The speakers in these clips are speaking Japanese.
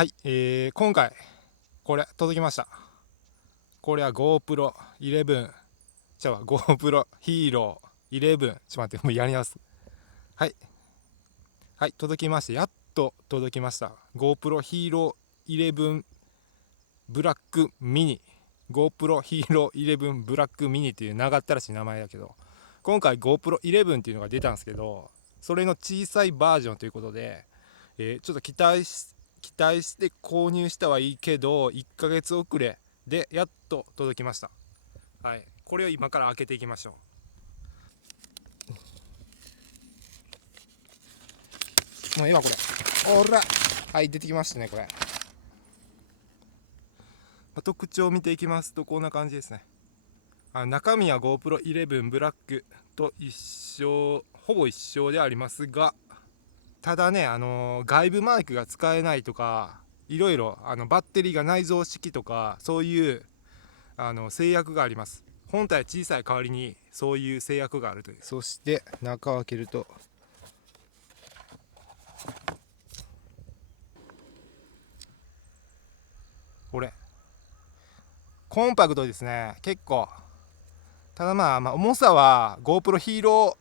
はい、今回これ届きました。これは GoPro 11、GoPro Hero 11。ちょっと待って、もうやります。はい、はい、届きました。やっと届きました。GoPro Hero 11ブラックミニ。GoPro Hero 11ブラックミニっていう長ったらしい名前だけど、今回 GoPro 11っていうのが出たんですけど、それの小さいバージョンということで、ちょっと期待して購入したはいいけど1ヶ月遅れでやっと届きました。はい、これを今から開けていきましょう。もう今これおら、はい、出てきましたね。これ、特徴を見ていきますとこんな感じですね。中身は GoPro11 ブラックと一緒、ほぼ一緒でありますが、ただね、外部マイクが使えないとか、いろいろバッテリーが内蔵式とか、そういう制約があります。本体小さい代わりにそういう制約があるという。そして中を開けると、これコンパクトですね、結構。ただまあ重さは GoPro Hero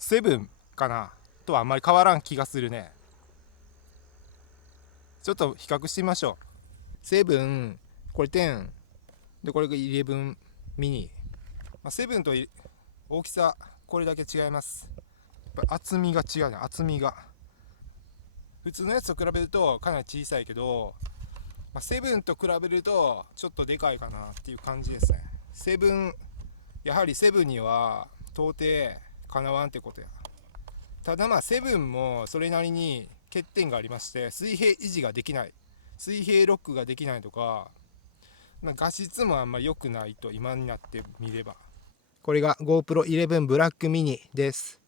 7かなとはあんまり変わらん気がするね。ちょっと比較してみましょう。7、これ10で、これが11ミニ。7と大きさこれだけ違います。やっぱ厚みが違うね。厚みが普通のやつと比べるとかなり小さいけど、セブンと比べるとちょっとでかいかなっていう感じですね。セブン、やはりセブンには到底かなわんってことや。ただセブンもそれなりに欠点がありまして、水平維持ができない、水平ロックができないとか、画質もあんまり良くないと今になってみれば。これが GoPro11 ブラックミニです。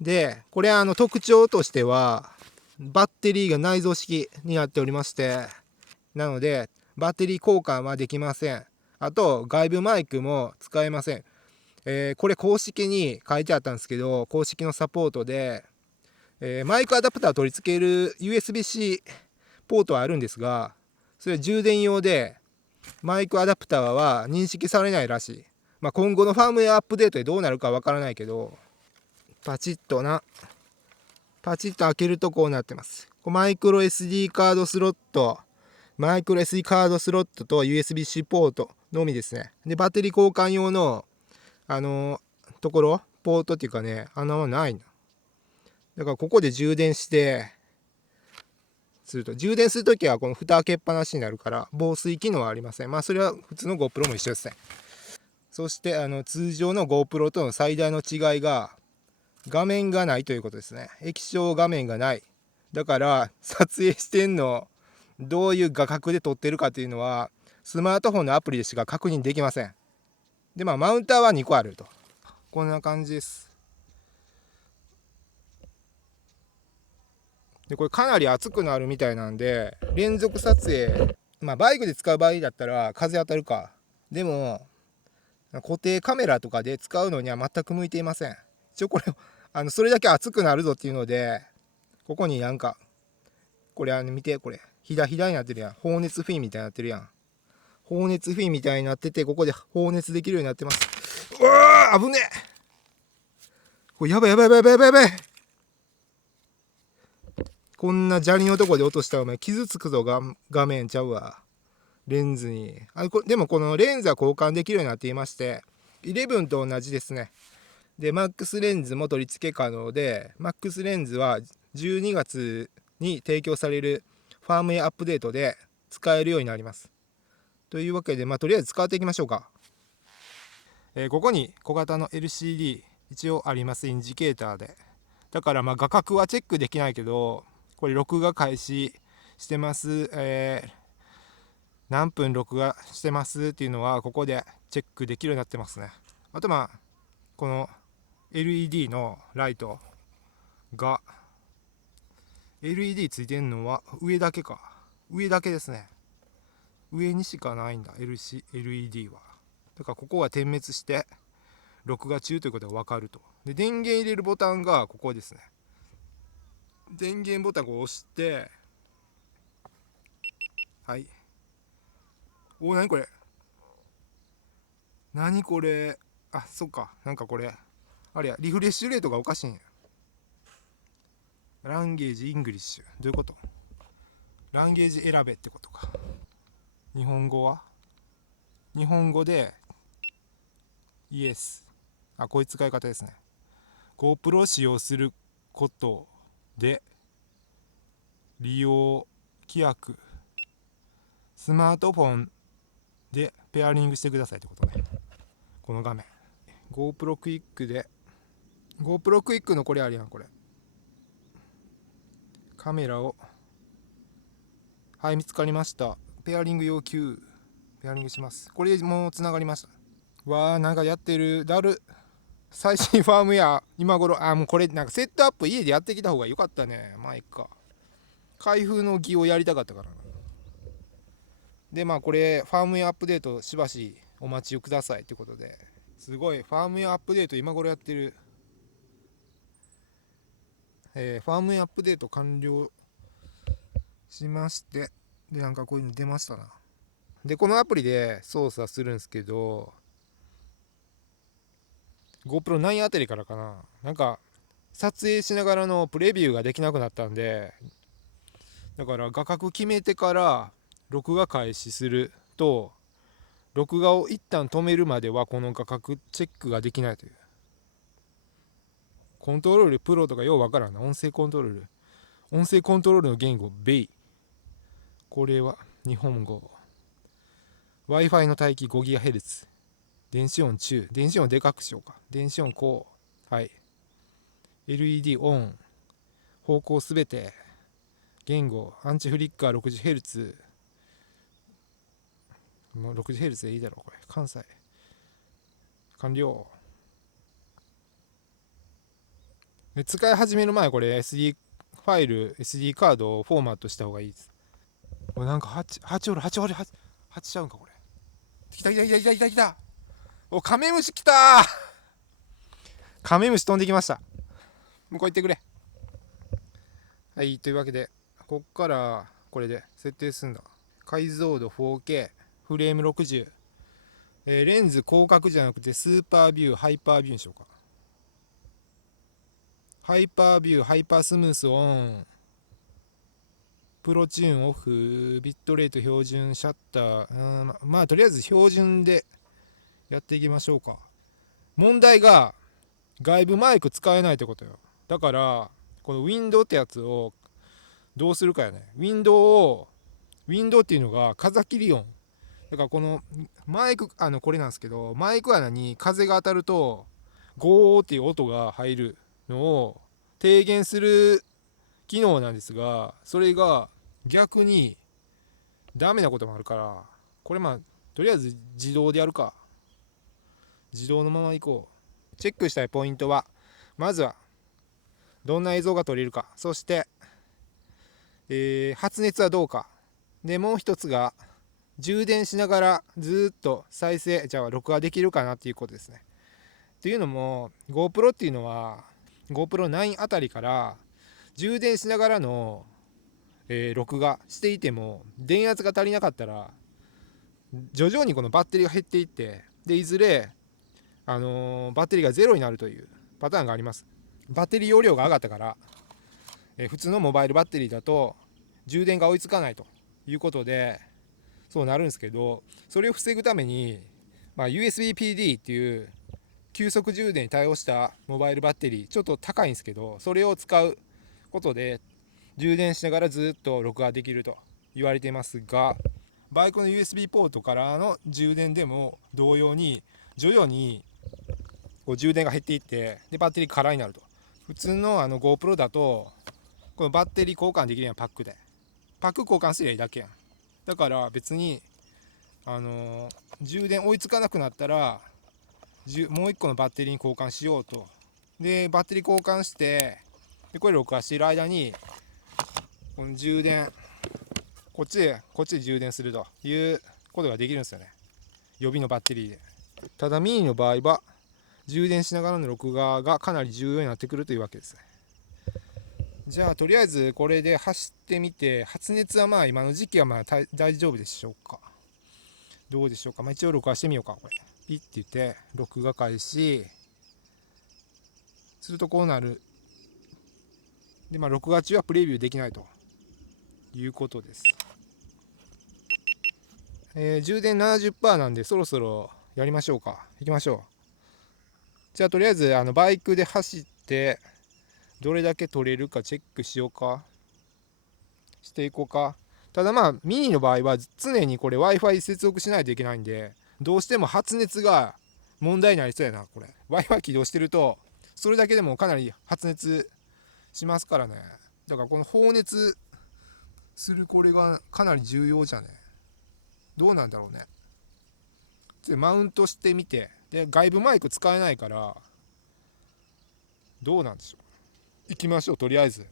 でこれ特徴としてはバッテリーが内蔵式になっておりまして、なのでバッテリー交換はできません。あと外部マイクも使えません。これ公式に書いてあったんですけど、公式のサポートで、マイクアダプターを取り付ける USB-C ポートはあるんですが、それは充電用でマイクアダプターは認識されないらしい。今後のファームウェアアップデートでどうなるかわからないけど、パチッと開けるとこうなってます。マイクロ SD カードスロット、マイクロ SD カードスロットと USB-C ポートのみですね。でバッテリー交換用のところ、ポートっていうかね、穴はないな。だからここで充電して充電するときはこの蓋開けっぱなしになるから防水機能はありません。それは普通の GoPro も一緒ですね。そして通常の GoPro との最大の違いが画面がないということですね。液晶画面がない。だから撮影してんのどういう画角で撮ってるかというのはスマートフォンのアプリでしか確認できません。でマウンターは2個あると、こんな感じです。でこれかなり熱くなるみたいなんで、連続撮影、バイクで使う場合だったら風当たるか。でも固定カメラとかで使うのには全く向いていません。一応これそれだけ熱くなるぞっていうので、ここにこれ見て、これひだひだになってるやん。放熱フィンみたいになってるやん。放熱フィンみたいになってて、ここで放熱できるようになってます。うわー危ねえ、これやばいやばいやばいやばいやばい。こんな砂利のとこで落としたらお前傷つくぞ。画面ちゃうわ、レンズに。でもこのレンズは交換できるようになっていまして、11と同じですね。で MAX レンズも取り付け可能で、 MAX レンズは12月に提供されるファームウェアアップデートで使えるようになります。というわけでとりあえず使っていきましょうか。ここに小型の LCD 一応あります。インジケーターで、だから画角はチェックできないけど、これ録画開始してます、何分録画してますっていうのはここでチェックできるようになってますね。あとこの LED のライトが LED ついてんのは上だけか。上だけですね。上にしかないんだ LED は。だからここは点滅して録画中ということが分かると。で電源入れるボタンがここですね。電源ボタンを押してはい。おー、なにこれ。なにこれ。あ、そっか。なんかこれ。あれや、リフレッシュレートがおかしいんや。ランゲージイングリッシュ。どういうこと？ランゲージ選べってことか。日本語は日本語で、イエス。あ、こういう使い方ですね。GoPro を使用することで、利用規約、スマートフォンでペアリングしてくださいってことね。この画面。GoPro クイックで、GoPro クイックのこれあるやん、これ。カメラを、はい、見つかりました。ペアリング要求。ペアリングします。これでもうつながりました。わー、なんかやってる。だる。最新ファームウェア、今頃、もうこれ、なんかセットアップ家でやってきた方が良かったね。まあいいか。開封の儀をやりたかったからな。で、まあこれ、ファームウェアアップデートしばしお待ちをくださいってことで。すごい、ファームウェアアップデート今頃やってる。ファームウェアアップデート完了しまして、で、なんかこういうの出ましたな。で、このアプリで操作するんですけど、GoPro 9あたりからかな。なんか、撮影しながらのプレビューができなくなったんで、だから画角決めてから録画開始すると、録画を一旦止めるまではこの画角チェックができないという。コントロールプロとかようわからんな。音声コントロール。音声コントロールの言語、ベイ。これは日本語。Wi-Fi の帯域 5GHz。電子音中。電子音でかくしようか。電子音こう。はい。LED オン。方向すべて。言語。アンチフリッカー 60Hz。もう 60Hz でいいだろう、これ。関西。完了。で使い始める前、これ SD ファイル、SD カードをフォーマットした方がいいです。これなんか8おる、8おる、8ちゃうんか、これ。来た来た来た来た来た来た。お、カメムシ来たー。カメムシ飛んできました。向こう行ってくれ。はい、というわけで、こっからこれで設定するんだ。解像度 4K、フレーム60。レンズ広角じゃなくてスーパービュー、ハイパービューにしようか。ハイパービュー、ハイパースムースオン。プロチューンオフ、ビットレート標準、シャッター。まあとりあえず標準でやっていきましょうか。問題が外部マイク使えないってことよ。だからこのウィンドウってやつをどうするかやね。ウィンドウっていうのが風切り音だから、このマイクこれなんですけど、マイク穴に風が当たるとゴーっていう音が入るのを低減する機能なんですが、それが逆にダメなこともあるから、これまあとりあえず自動でやるか。自動のままいこう。チェックしたいポイントは、まずはどんな映像が撮れるか、そして、発熱はどうかで、もう一つが充電しながらずっと録画できるかなっていうことですね。っていうのも GoPro っていうのは GoPro 9あたりから充電しながらの、録画していても電圧が足りなかったら徐々にこのバッテリーが減っていって、でいずれ、バッテリーがゼロになるというパターンがあります。バッテリー容量が上がったから、普通のモバイルバッテリーだと充電が追いつかないということでそうなるんですけど、それを防ぐために、USB-PD っていう急速充電に対応したモバイルバッテリー、ちょっと高いんですけど、それを使うことで充電しながらずっと録画できると言われていますが、バイクの USB ポートからの充電でも同様に徐々にこう充電が減っていって、でバッテリー空になると。普通のGoPro だとこのバッテリー交換できるやん。パック交換すりゃいいだけやん。だから別に充電追いつかなくなったらもう一個のバッテリーに交換しようと。でバッテリー交換して、でこれ録画している間にこの充電こっちで充電するということができるんですよね、予備のバッテリーで。ただミニの場合は充電しながらの録画がかなり重要になってくるというわけですね。じゃあとりあえずこれで走ってみて、発熱はまあ今の時期はまあ大丈夫でしょうか。どうでしょうか。まあ、一応録画してみようか。これピッて言って録画開始するとこうなる。でまあ録画中はプレビューできないということです。充電 70% なんでそろそろやりましょうか。行きましょう。じゃあとりあえずバイクで走ってどれだけ取れるかチェックしようか。していこうか。ただまあミニの場合は常にこれ Wi-Fi 接続しないといけないんで、どうしても発熱が問題になりそうやな。これ Wi-Fi 起動してるとそれだけでもかなり発熱しますからね。だからこの放熱するこれがかなり重要じゃね。どうなんだろうね。でマウントしてみて、で外部マイク使えないからどうなんでしょう。行きましょう。とりあえず